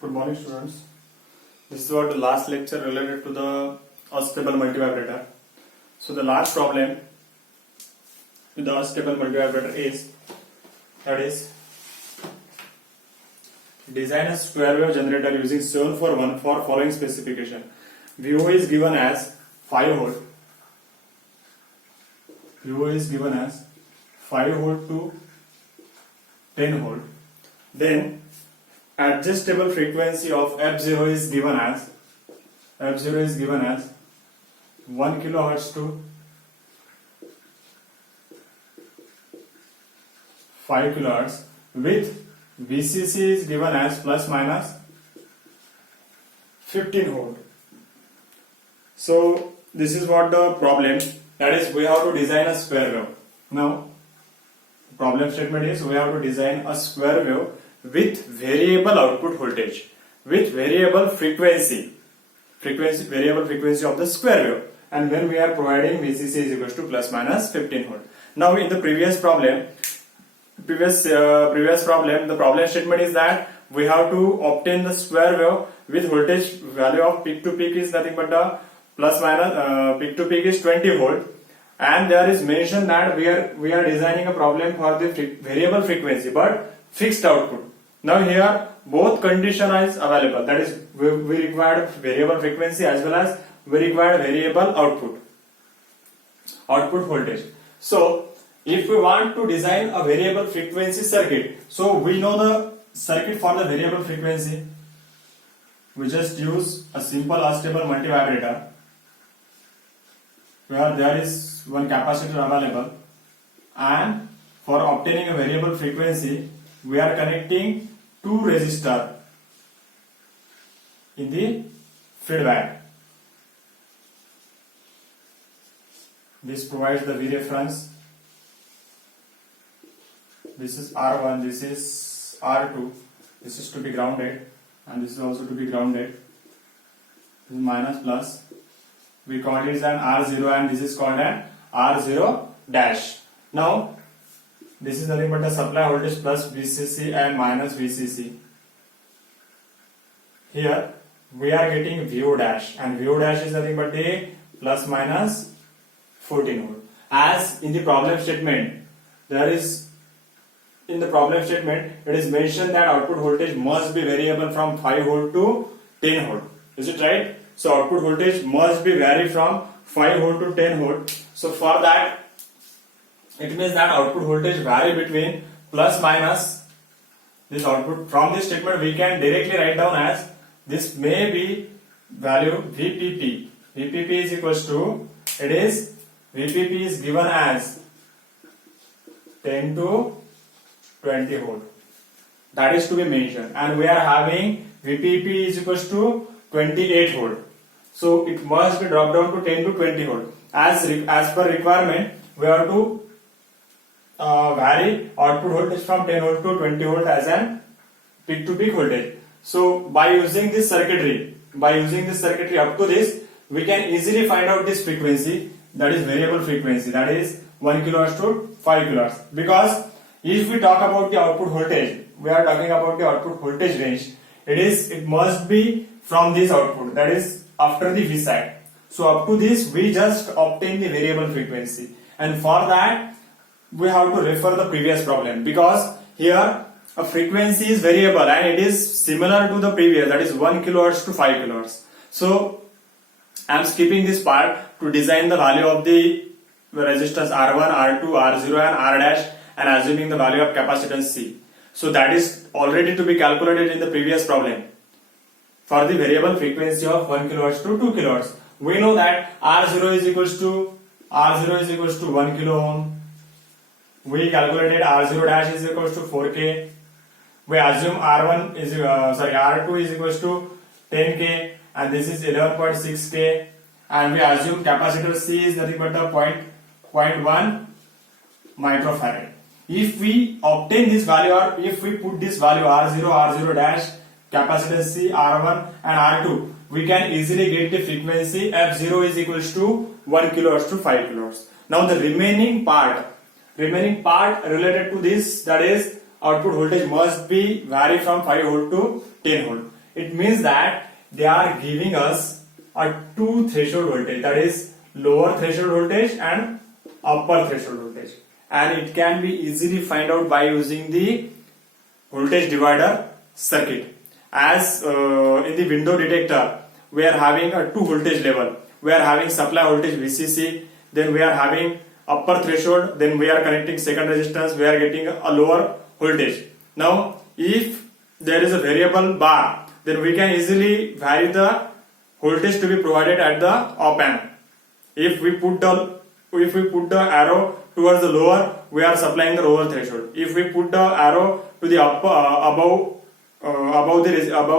Good morning, students. This is what the last lecture related to the unstable multivibrator. So the last problem with the unstable multivibrator is design a square wave generator using 741 for following specification. VO is given as 5 volt. VO is given as 5 volt to 10 volt. Then adjustable frequency of F0 is given as 1 kilohertz to 5 kilohertz with VCC is given as plus minus 15 volt. So this is what the problem, that is we have to design a square wave. Now problem statement is we have to design a square wave with variable output voltage, with variable frequency of the square wave, and when we are providing VCC is equals to plus minus 15 volt. Now in the previous problem, the problem statement is that we have to obtain the square wave with voltage value of peak to peak is nothing but the plus minus peak to peak is 20 volt, and there is mentioned that we are designing a problem for the variable frequency but fixed output. Now here both condition is available, that is we require variable frequency as well as we require variable output voltage. So if we want to design a variable frequency circuit, so we know the circuit for the variable frequency. We just use a simple unstable multivibrator where there is one capacitor available, and for obtaining a variable frequency we are connecting two resistors in the feedback. This provides the V reference. This is R1, this is R2, this is to be grounded, and this is also to be grounded. This is minus plus. We call it an R0 and this is called an R0 dash. Now this is nothing but the supply voltage plus VCC and minus VCC. Here we are getting VO dash, and VO dash is nothing but the plus minus 14 volt. As in the problem statement, it is mentioned that output voltage must be variable from 5 volt to 10 volt. Is it right? So output voltage must be vary from 5 volt to 10 volt. So for that, it means that output voltage vary between plus minus this output. From this statement we can directly write down as this may be value VPP. VPP is equals to, VPP is given as 10 to 20 volt. That is to be mentioned, and we are having VPP is equals to 28 volt. So it must be dropped down to 10 to 20 volt. As per requirement, we have to vary output voltage from 10 volt to 20 volt as an peak to peak voltage. So by using this circuitry up to this, we can easily find out this frequency, that is variable frequency, that is 1 kilohertz to 5 kilohertz. Because if we talk about the output voltage, we are talking about the output voltage range. It must be from this output, that is after the V side. So up to this we just obtain the variable frequency, and for that we have to refer the previous problem, because here a frequency is variable and it is similar to the previous, that is 1 kilohertz to 5 kilohertz. So I am skipping this part to design the value of the resistors R1, R2, R0 and R dash, and assuming the value of capacitance C. So that is already to be calculated in the previous problem. For the variable frequency of 1 kilohertz to 2 kilohertz, we know that R0 is equals to 1 kilo ohm. We calculated R0 dash is equals to 4K. We assume R2 is equals to 10K, and this is 11.6K, and we assume capacitor C is nothing but the 0.1 microfarad. If we obtain this value, or if we put this value R0 dash, capacitor C, R1 and R2, we can easily get the frequency F0 is equals to 1 kilohertz to 5 kilohertz. Now the remaining part related to this, that is output voltage must be vary from 5 volt to 10 volt. it means that they are giving us a two threshold voltage, that is lower threshold voltage and upper threshold voltage, and it can be easily find out by using the voltage divider circuit. As in the window detector, we are having a two voltage level. We are having supply voltage VCC, then we are having upper threshold, then we are connecting second resistance, we are getting a lower voltage. Now if there is a variable bar, then we can easily vary the voltage to be provided at the op amp. If we put the arrow towards the lower, we are supplying the lower threshold. If we put the arrow to the above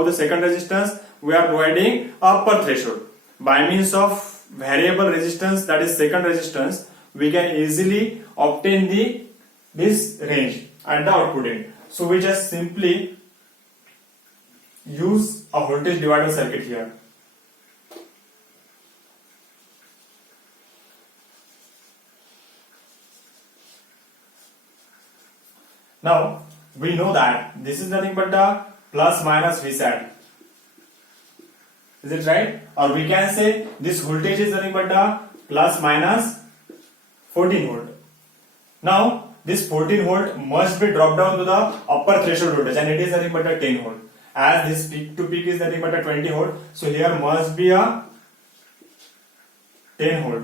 the second resistance, we are providing upper threshold. By means of variable resistance, that is second resistance, we can easily obtain this range at the output end. So we just simply use a voltage divider circuit here. Now we know that this is nothing but the plus minus Vsat. Is it right? Or we can say this voltage is nothing but the plus minus 14 volt. Now this 14 volt must be dropped down to the upper threshold voltage, and it is nothing but a 10 volt. As this peak to peak is nothing but a 20 volt, so here must be a 10 volt.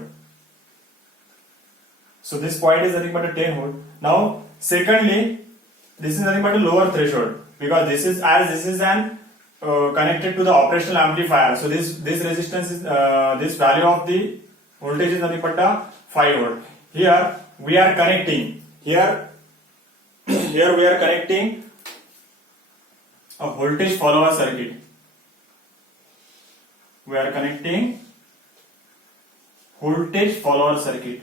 So this point is nothing but a 10 volt. Now secondly, this is nothing but a lower threshold, because this is an connected to the operational amplifier. So this resistance is this value of the voltage is nothing but a 5 volt. Here we are connecting here we are connecting a voltage follower circuit. We are connecting voltage follower circuit.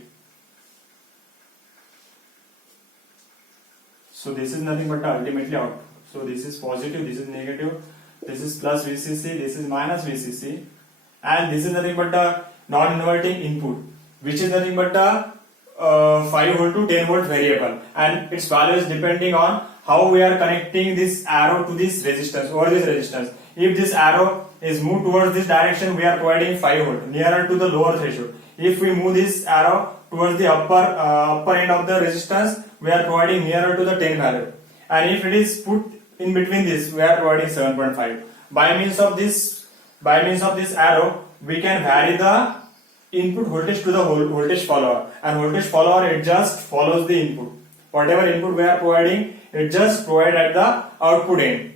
So this is nothing but ultimately output. So this is positive, this is negative, this is plus VCC, this is minus VCC, and this is nothing but a non-inverting input, which is nothing but a 5 volt to 10 volt variable, and its value is depending on how we are connecting this arrow to this resistance or this resistance. If this arrow is moved towards this direction, we are providing 5 volt nearer to the lower threshold. If we move this arrow towards the upper end of the resistance, we are providing nearer to the 10 value, and if it is put in between this, we are providing 7.5. By means of this arrow, we can vary the input voltage to the voltage follower, and voltage follower, it just follows the input. Whatever input we are providing, it just provides at the output end.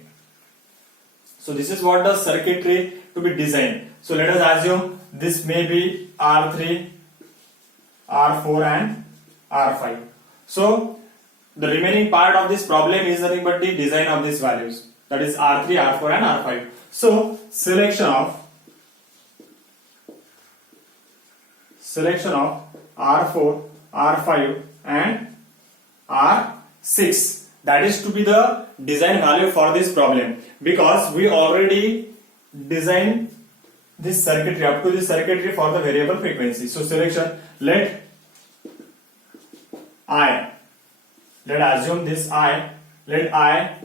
So this is what the circuitry to be designed. So let us assume this may be R3, R4 and R5. So the remaining part of this problem is nothing but the design of these values, that is R3, R4 and R5. So selection of R4, R5 and R6, that is to be the design value for this problem, because we already designed this circuitry up to this circuitry for the variable frequency. So selection, let assume this I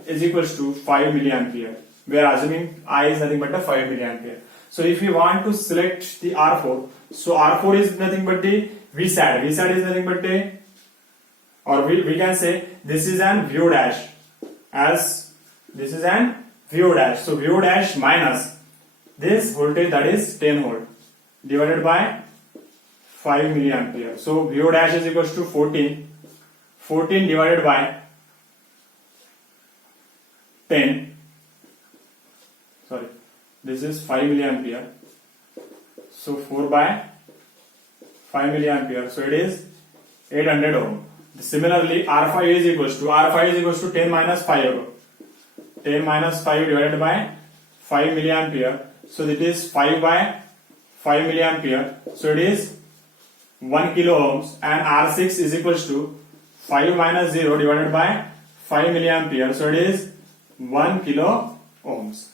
is equals to 5 milliampere. We are assuming I is nothing but a 5 milliampere. So if we want to select the R4, so R4 is nothing but the Vsat. Vsat is nothing but a, or we can say this is an VO dash, as this is an VO dash. So VO dash minus this voltage, that is 10 volt, divided by 5 milliampere. So VO dash is equals to 14 divided by 10. Sorry, this is 5 milliampere. So 4 by 5 milliampere. So it is 800 ohm. Similarly, R5 is equals to 10 minus 5. 10 minus 5 divided by 5 milliampere. So it is 5 by 5 milliampere. So it is 1 kilo ohms, and R6 is equals to 5 minus 0 divided by 5 milliampere. So it is 1 kilo ohms.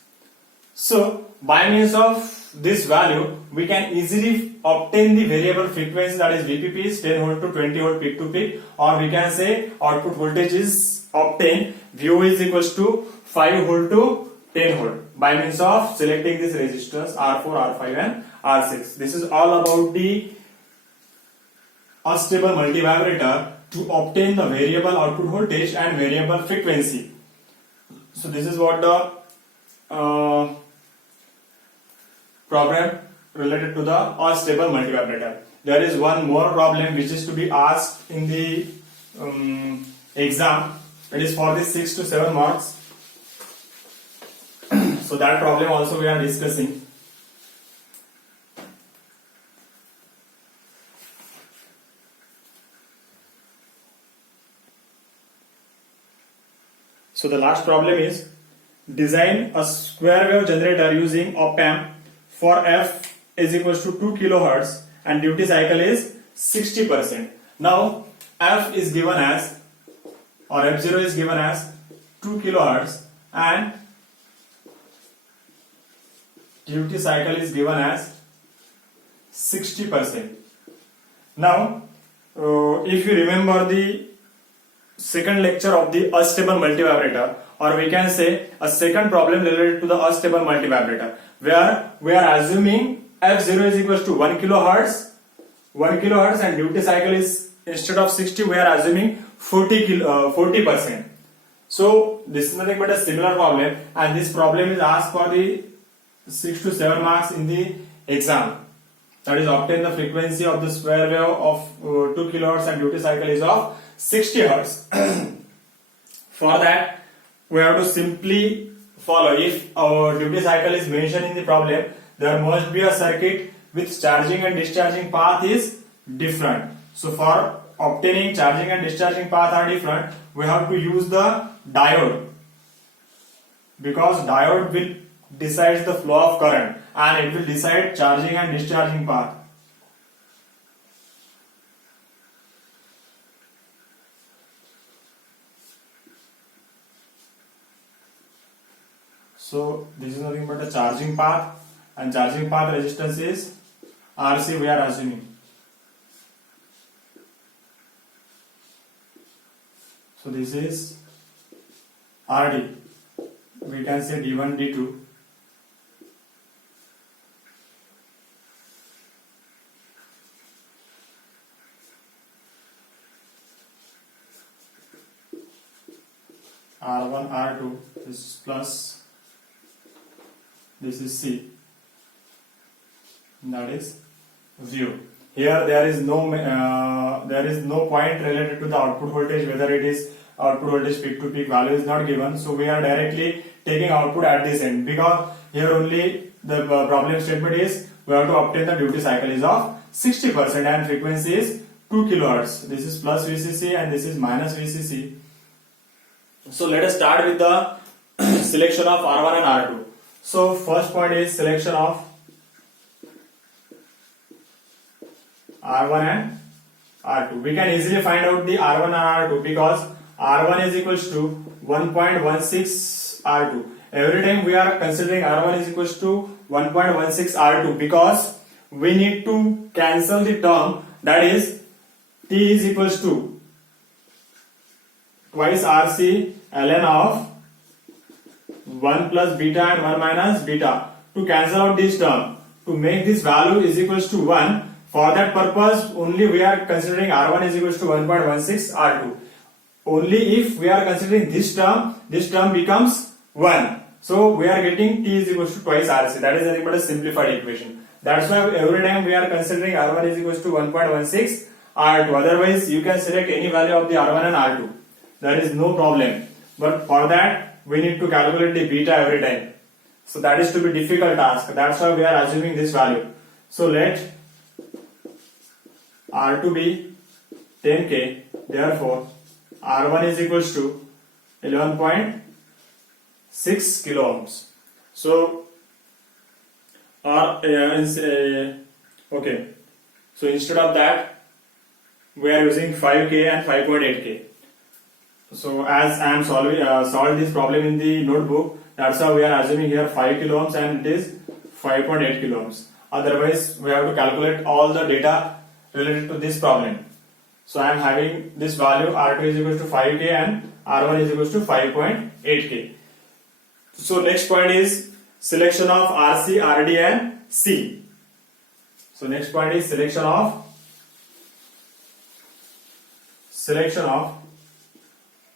So by means of this value, we can easily obtain the variable frequency, that is VPP is 10 volt to 20 volt peak to peak, or we can say output voltage is obtained, VO is equals to 5 volt to 10 volt by means of selecting these resistors R4, R5 and R6. This is all about the unstable multivibrator to obtain the variable output voltage and variable frequency. So this is what the problem related to the unstable multivibrator. There is one more problem which is to be asked in the exam. It is for the 6 to 7 marks. So that problem also we are discussing. So the last problem is design a square wave generator using op-amp for F is equals to 2 kilohertz and duty cycle is 60%. Now F is given as, or F0 is given as 2 kilohertz and duty cycle is given as 60%. Now if you remember the second lecture of the unstable multivibrator, or we can say a second problem related to the unstable multivibrator, where we are assuming F0 is equals to 1 kilohertz and duty cycle is, instead of 60 we are assuming 40%. So this is nothing but a similar problem, and this problem is asked for the 6 to 7 marks in the exam. That is, obtain the frequency of the square wave of 2 kilohertz and duty cycle is of 60 hertz. For that, we have to simply follow. If our duty cycle is mentioned in the problem, there must be a circuit with charging and discharging path is different. So for obtaining charging and discharging path are different, we have to use the diode, because diode will decide the flow of current and it will decide charging and discharging path. So this is nothing but a charging path, and charging path resistance is RC we are assuming. So this is RD. We can say D1, D2. R1, R2, this is plus, this is C, that is VO. Here there is no point related to the output voltage, whether it is output voltage peak to peak value is not given. So we are directly taking output at this end, because here only the problem statement is we have to obtain the duty cycle is of 60% and frequency is 2 kilohertz. This is plus VCC and this is minus VCC. So let us start with the selection of R1 and R2. So first point is selection of R1 and R2. We can easily find out the R1 and R2 because R1 is equals to 1.16 R2. Every time we are considering R1 is equals to 1.16 R2 because we need to cancel the term, that is T is equals to twice RC ln of 1 plus beta and 1 minus beta. To cancel out this term, to make this value is equals to 1, for that purpose only we are considering R1 is equals to 1.16 R2. Only if we are considering this term becomes 1. So we are getting T is equals to twice RC. That is nothing but a simplified equation. That's why every time we are considering R1 is equals to 1.16 R2. Otherwise you can select any value of the R1 and R2. There is no problem. But for that we need to calculate the beta every time. So that is to be difficult task. That's why we are assuming this value. So let R2 be 10K. Therefore R1 is equals to 11.6 kilo ohms. So okay. So instead of that we are using 5K and 5.8K. So as I am solved this problem in the notebook, that's how we are assuming here 5 kilo ohms and it is 5.8 kilo ohms. Otherwise we have to calculate all the data related to this problem. So I am having this value R2 is equals to 5K and R1 is equals to 5.8K. So next point is selection of RC, RD and C. So next point is selection of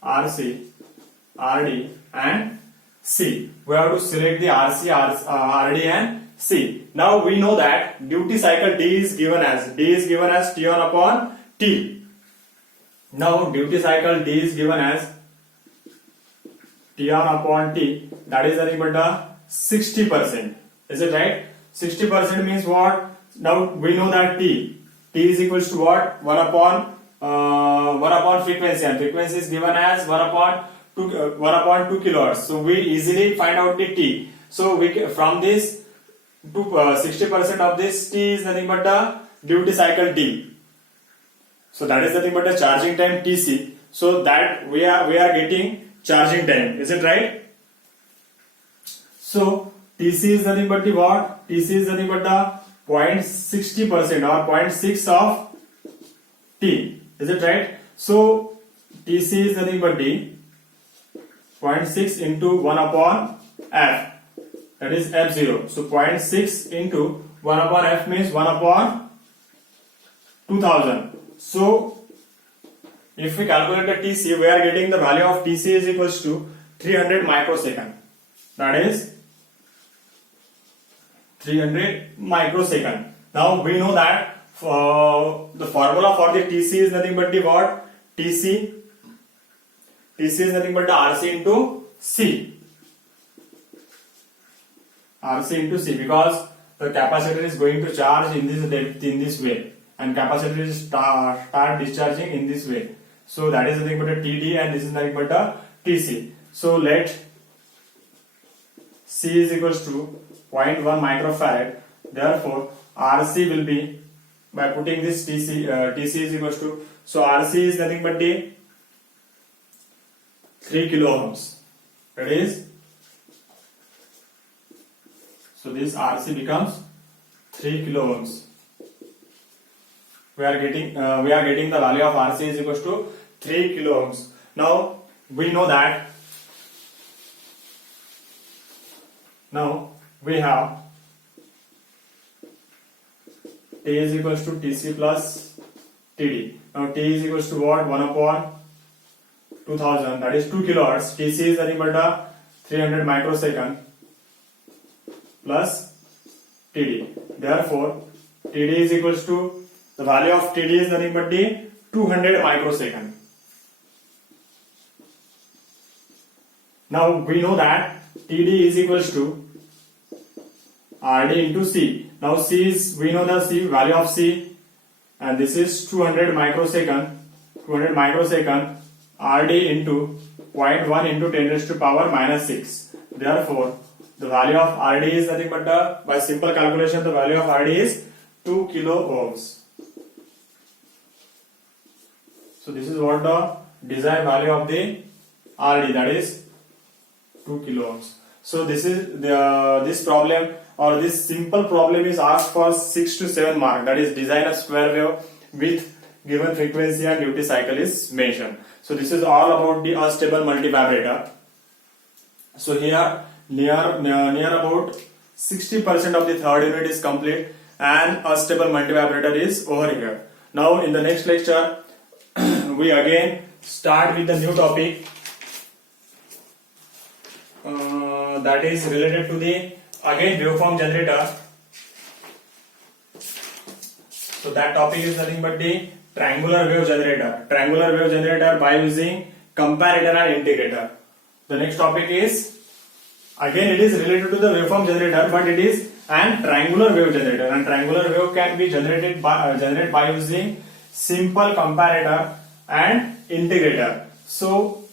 RC, RD and C. We have to select the RC, RD and C. Now we know that duty cycle D is given as T1 upon T. Now duty cycle D is given as T1 upon T, that is nothing but 60%. Is it right? 60% means what? Now we know that T is equals to what? 1 upon frequency, and frequency is given as 1 upon 2 kilohertz. So we easily find out the T. So we from this 60% of this T is nothing but the duty cycle D. So that is nothing but the charging time TC. So that we are getting charging time. Is it right? So TC is nothing but the what? TC is nothing but the 0.60% or 0.6 of T. Is it right? So TC is nothing but the 0.6 into 1 upon F. That is F0. So 0.6 into 1 upon F means 1 upon 2000. So if we calculate the TC, we are getting the value of TC is equals to 300 microsecond. That is 300 microsecond. Now we know that the formula for the TC is nothing but the what? TC is nothing but the RC into C. RC into C, because the capacitor is going to charge in this way, and capacitor is start discharging in this way. So that is nothing but a TD, and this is nothing but a TC. So let C is equals to 0.1 microfarad. Therefore RC will be, by putting this TC is equals to, so RC is nothing but the 3 kilo ohms. That is, so this RC becomes 3 kilo ohms. We are getting the value of RC is equals to 3 kilo ohms. Now we know that. Now we have T is equals to TC plus TD. Now T is equals to what? 1 upon 2000, that is 2 kilohertz. TC is nothing but 300 microsecond plus TD. Therefore TD is equals to, the value of TD is nothing but the 200 microsecond. Now we know that TD is equals to RD into C. Now C is, we know the C value of C, and this is 200 microsecond. RD into 0.1 into 10 raised to power minus 6. Therefore the value of RD is nothing but by simple calculation, the value of RD is 2 kilo ohms. So this is what the desired value of the RD, that is 2 kilo ohms. So this is this problem, or this simple problem is asked for 6 to 7 mark, that is design a square wave with given frequency and duty cycle is mentioned. So this is all about the unstable multivibrator. So here near about 60% of the third unit is complete, and unstable multivibrator is over here. Now in the next lecture we again start with the new topic that is related to the again waveform generator. So that topic is nothing but the triangular wave generator by using comparator and integrator. The next topic is, again it is related to the waveform generator, but it is an triangular wave generator, and triangular wave can be generated by using simple comparator and integrator. So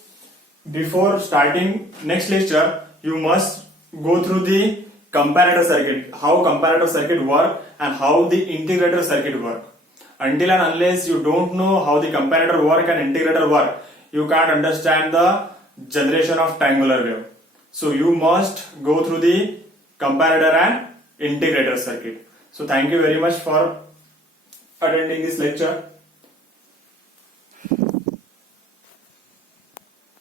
before starting next lecture, you must go through the comparator circuit, how comparator circuit work and how the integrator circuit work. Until and unless you don't know how the comparator work and integrator work, you can't understand the generation of triangular wave. So you must go through the comparator and integrator circuit. So thank you very much for attending this lecture.